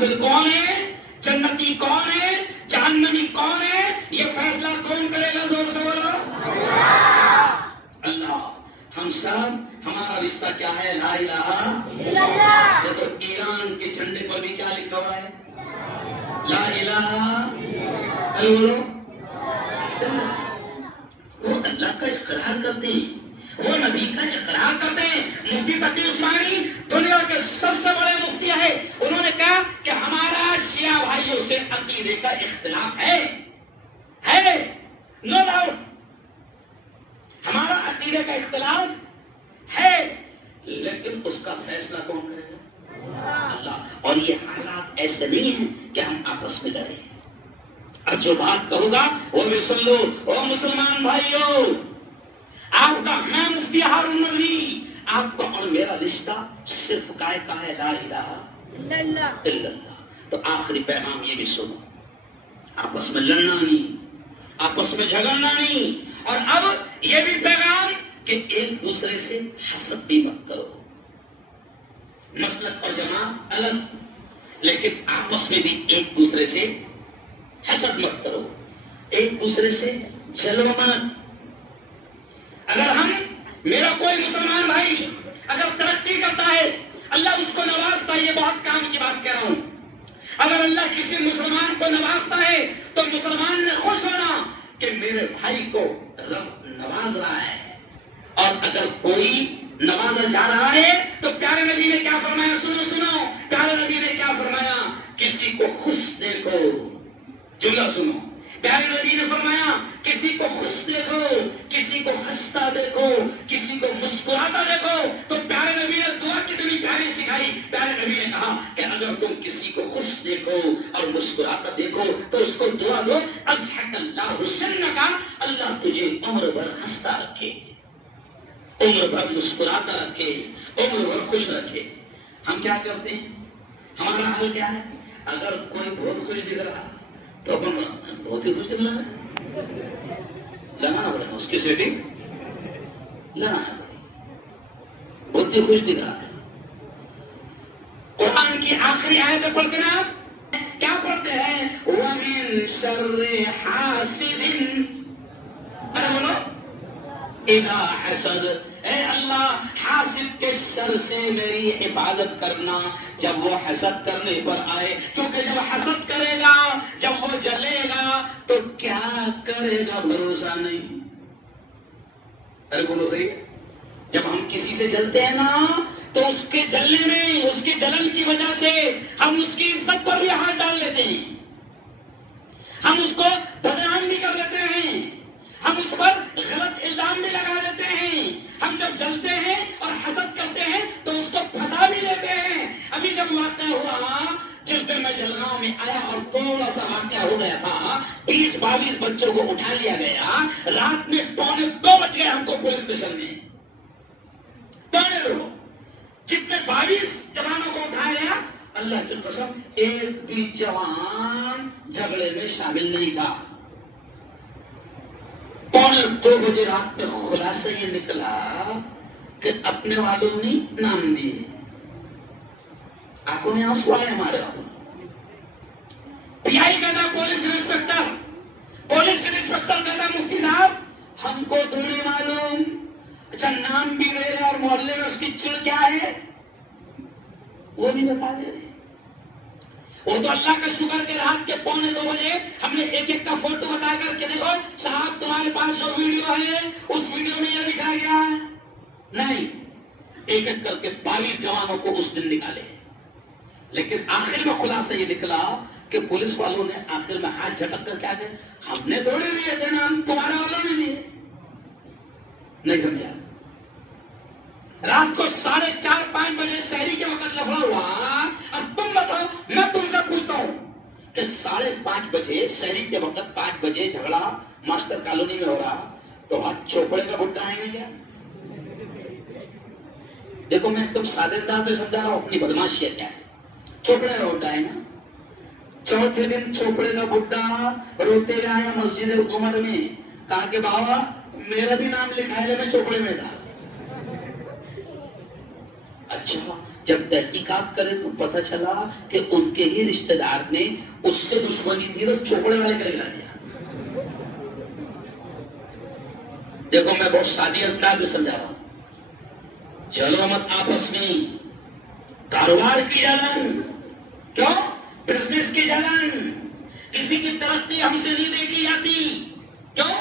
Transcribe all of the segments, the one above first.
काफिर कौन है, जन्नती कौन है, जहन्नमी कौन है, ये फैसला कौन करेगा? जोर से बोलो अल्लाह। हम सब, हमारा रिश्ता क्या है? ला इलाहा इल्लल्लाह। देखो ईरान के झंडे पर भी क्या लिखा हुआ है? ला इलाहा। अरे बोलो, वो अल्लाह का इकरार करते हैं, वो नबी का इकरार करते हैं। मुफ्ती तकी उस्मानी दुनिया के सबसे बड़े मुफ्ती है, उन्होंने कहा कि हमारा शिया भाइयों से अकीदे का इख्तिलाफ है, नो डाउट हमारा अकीदे का इख्तिलाफ है, लेकिन उसका फैसला कौन करेगा? अल्लाह। और ये हालात ऐसे नहीं है कि हम आपस में लड़े। और जो बात कहूंगा वो भी सुन लो। ओ मुसलमान भाइयों, आपका, मैं मुफ्ती हारून नदवी, आपका और मेरा रिश्ता सिर्फ काय का है? ला इलाहा इल्लल्लाह। तो आखिरी पैगाम ये भी सुनो, आपस में लड़ना नहीं, आपस में झगड़ना नहीं, और अब ये भी पैगाम कि एक दूसरे से हसद भी मत करो। मसलक और जमात अलग, लेकिन आपस में भी एक दूसरे से हसद मत करो, एक दूसरे से जलो मत। अगर हम, मेरा कोई मुसलमान भाई अगर तरक्की करता है, अल्लाह उसको नवाजता है, ये बहुत काम की बात कह रहा हूं। अगर अल्लाह किसी मुसलमान को नवाजता है तो मुसलमान ने खुश होना कि मेरे भाई को रब नवाज रहा है। और अगर कोई नवाजा जा रहा है तो प्यारे नबी ने क्या फरमाया? सुनो सुनो, प्यारे नबी ने क्या फरमाया? किसी को खुश देखो, जुमला सुनो, प्यारे नबी ने फरमाया किसी को खुश देखो, किसी को हंसता देखो, किसी को मुस्कुराता देखो। तो प्यारे नबी ने दुआ कितनी प्यारी सिखाई। प्यारे नबी ने कहा कि अगर तुम किसी को खुश देखो और मुस्कुराता देखो तो उसको दुआ दो, अज़हकल्लाहु सन्नका, अल्लाह तुझे उम्र भर हंसता रखे, उम्र भर मुस्कुराता रखे, उम्र भर खुश रखे। हम क्या करते हैं? हमारा हाल क्या है? अगर कोई बहुत खुश दिख रहा तो अपन बहुत ही खुश दिख रहा है, लगाना पड़ेगा उसकी सेटिंग, लगाना पड़ेगा, बहुत ही खुश दिख रहा है। कुरान की आखिरी आयत पढ़ते ना आप, क्या पढ़ते हैं? वमिन शर्रि हासिदिन, अरे बोलो, इदा हसद, ए अल्लाह हासिद के शर से मेरी हिफाजत करना जब वो हसद करने पर आए, क्योंकि जब हसद करेगा, जब वो जलेगा तो क्या करेगा भरोसा नहीं। अरे बोलो सही, जब हम किसी से जलते हैं ना तो उसके जलने में, उसकी जलन की वजह से हम उसकी इज्जत पर भी हाथ डाल लेते हैं, हम उसको बदनाम भी कर देते हैं, हम उस पर गलत इल्जाम भी लगा देते हैं। हम जब जलते हैं और हसद करते हैं तो उसको फंसा भी लेते हैं। अभी जब वाक़या हुआ, जिस दिन मैं जलगांव में आया और थोड़ा सा वाक़या हो गया था, 20-22 बच्चों को उठा लिया गया, रात में 1:45 बज गए हमको पुलिस स्टेशन में, 1:45। जितने 22 जवानों को उठाया गया, अल्लाह की कसम एक भी जवान झगड़े में शामिल नहीं था। 1:45 बजे रात में खुलासा ये निकला कि अपने वालों ने नाम दिए, आंखों में आंसू आए हमारे वालों। पीआई कहता पुलिस इंस्पेक्टर कहता मुफ्ती साहब हमको थोड़ी मालूम, अच्छा नाम भी दे रहे और मोहल्ले में उसकी चिड़ क्या है वो भी बता दे रहे। वो तो अल्लाह का शुक्र के रात के 1:45 बजे हमने एक एक का फोटो बता करके देखो साहब तुम्हारे पास जो वीडियो है उस वीडियो में यह दिखाया गया है, नहीं, एक एक करके 22 जवानों को उस दिन निकाले। लेकिन आखिर में खुलासा ये निकला कि पुलिस वालों ने आखिर में हाथ झटक कर क्या कहे, हमने थोड़े लिए थे नाम, तुम्हारे वालों ने लिए। नहीं समझा? रात को 4:30-5 बजे शहरी के वक्त लफड़ा हुआ। अब तुम बताओ, मैं तुमसे पूछता हूं कि 5:30 बजे शहरी के वक्त 5 बजे झगड़ा मास्टर कॉलोनी में हो रहा, तो वहां चोपड़े का बुट्टा आएंगे क्या? देखो मैं एकदम सादेदार में समझा रहा हूं अपनी बदमाशी क्या है। चोपड़े का बुट्टा है ना, चौथे दिन चोपड़े का बुड्ढा रोते हुए आया मस्जिद उमर में, कहा कि बाबा मेरा भी नाम लिखा है, मैं चोपड़े में था। अच्छा جب تحقیقات کرے تو پتہ چلا کہ ان کے ہی رشتہ دار نے اس سے دشمنی تھی تو چوپڑے والے کا لگا دیا. دیکھو میں بہت سادی انداز میں سمجھا رہا ہوں. چلو مت آپس میں کاروبار کی جلن، کیوں؟ بزنس کی جلن. کسی کی ترقی ہم سے نہیں دیکھی جاتی، کیوں؟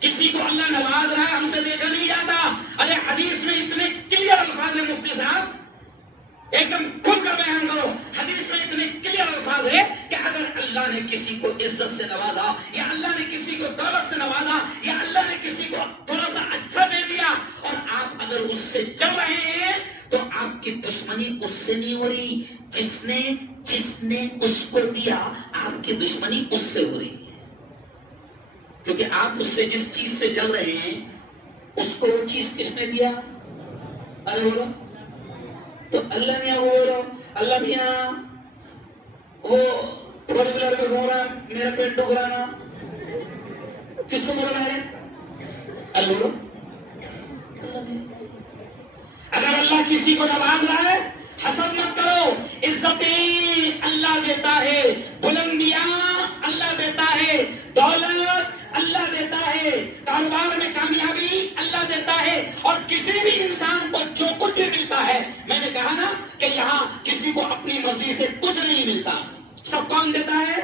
کسی کو اللہ نواز رہا ہے ہم سے دیکھا نہیں جاتا. ارے حدیث میں اتنے کلیئر الفاظ ہیں مفتی صاحب، ایک دم کھل کر بیان کرو. حدیث میں اتنے کلیئر الفاظ ہے کہ اگر اللہ نے کسی کو عزت سے نوازا، یا اللہ نے کسی کو دولت سے نوازا، یا اللہ نے کسی کو تھوڑا سا اچھا دے دیا، اور آپ اگر اس سے چل رہے ہیں تو آپ کی دشمنی اس سے نہیں ہو رہی. جس نے اس کو دیا، آپ کی دشمنی اس سے ہو رہی ہے. کیونکہ آپ اس سے جس چیز سے جل رہے ہیں اس کو وہ چیز کس نے دیا؟ ارے بولو تو اللہ میاں وہ بولو، اللہ میاں وہ فور ویلر میں گھوم رہا میرا پیٹ دکھ رہا نا، کس کو بولنا ہے؟ اللہ بولو. اگر اللہ کسی کو نواز رہا ہے حسد مت کرو. عزتیں اللہ دیتا ہے، بلندیاں اللہ دیتا ہے، دولت اللہ دیتا ہے، کاروبار میں کامیابی اللہ دیتا ہے. اور کسی بھی انسان کو جو کچھ بھی ملتا ہے، میں نے کہا نا کہ یہاں کسی کو اپنی مرضی سے کچھ نہیں ملتا. سب کون دیتا ہے؟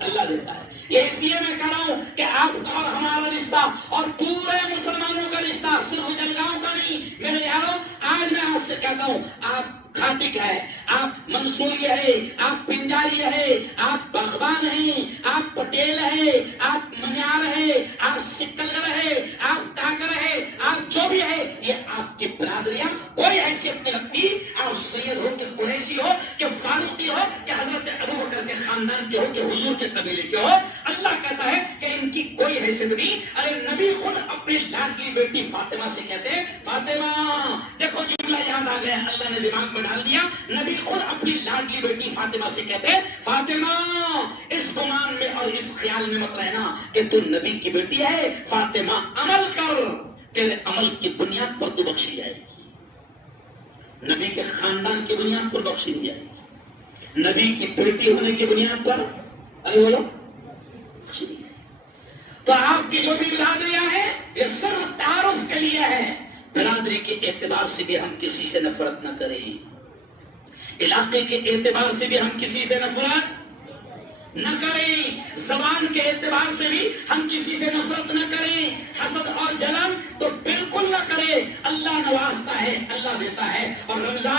اللہ دیتا ہے. یہ اس لیے میں کہہ رہا ہوں کہ آپ کا اور ہمارا رشتہ اور پورے مسلمانوں کا رشتہ صرف جلگاؤں کا نہیں. میرے یارو آج میں آپ سے کہتا ہوں، آپ کھاٹک ہے، آپ منصوری ہے، آپ پنجاری ہے، آپ باغبان ہیں، آپ پٹیل ہے، آپ منیار ہے، آپ سکلگر ہے، آپ کاکر ہے، آپ جو بھی ہے، یہ آپ کی برادریاں کوئی حیثیت نہیں رکھتی. آپ سید ہو کہ قریشی ہو کہ فاروقی ہو کہ حضرت ابوبکر کے خاندان کے ہو کہ حضور کے قبیلے کے ہو، اللہ کہتا ہے کہ ان کی کوئی حیثیت نہیں. ارے نبی خود اپنی لاڈلی بیٹی فاطمہ سے کہتے ہیں، فاطمہ، دیکھو جملہ یاد آ گیا، اللہ نے دماغ میں ڈال دیا. نبی خود اپنی لاڈلی بیٹی فاطمہ سے کہتے ہیں، فاطمہ اس گمان میں اور اس خیال میں مت رہنا کہ تو نبی کی بیٹی ہے. فاطمہ عمل کر، تیرے عمل کی بنیاد پر تو بخشی جائے گی. نبی کے خاندان کی بنیاد پر بخشی نہیں جائے گی، نبی کی بیٹی ہونے کی بنیاد پر ارے بولو بخشی نہیں جائے گی. تو آپ کی جو بھی برادریاں ہیں یہ صرف تعارف کے لیے ہے. برادری کے اعتبار سے بھی ہم کسی سے نفرت نہ کریں، علاقے کے اعتبار سے بھی ہم کسی سے نفرت نہ کریں، زبان کے اعتبار سے بھی ہم کسی سے نفرت نہ کریں. حسد اور جلن تو بالکل نہ کریں. اللہ نوازتا ہے، اللہ دیتا ہے. اور رمضان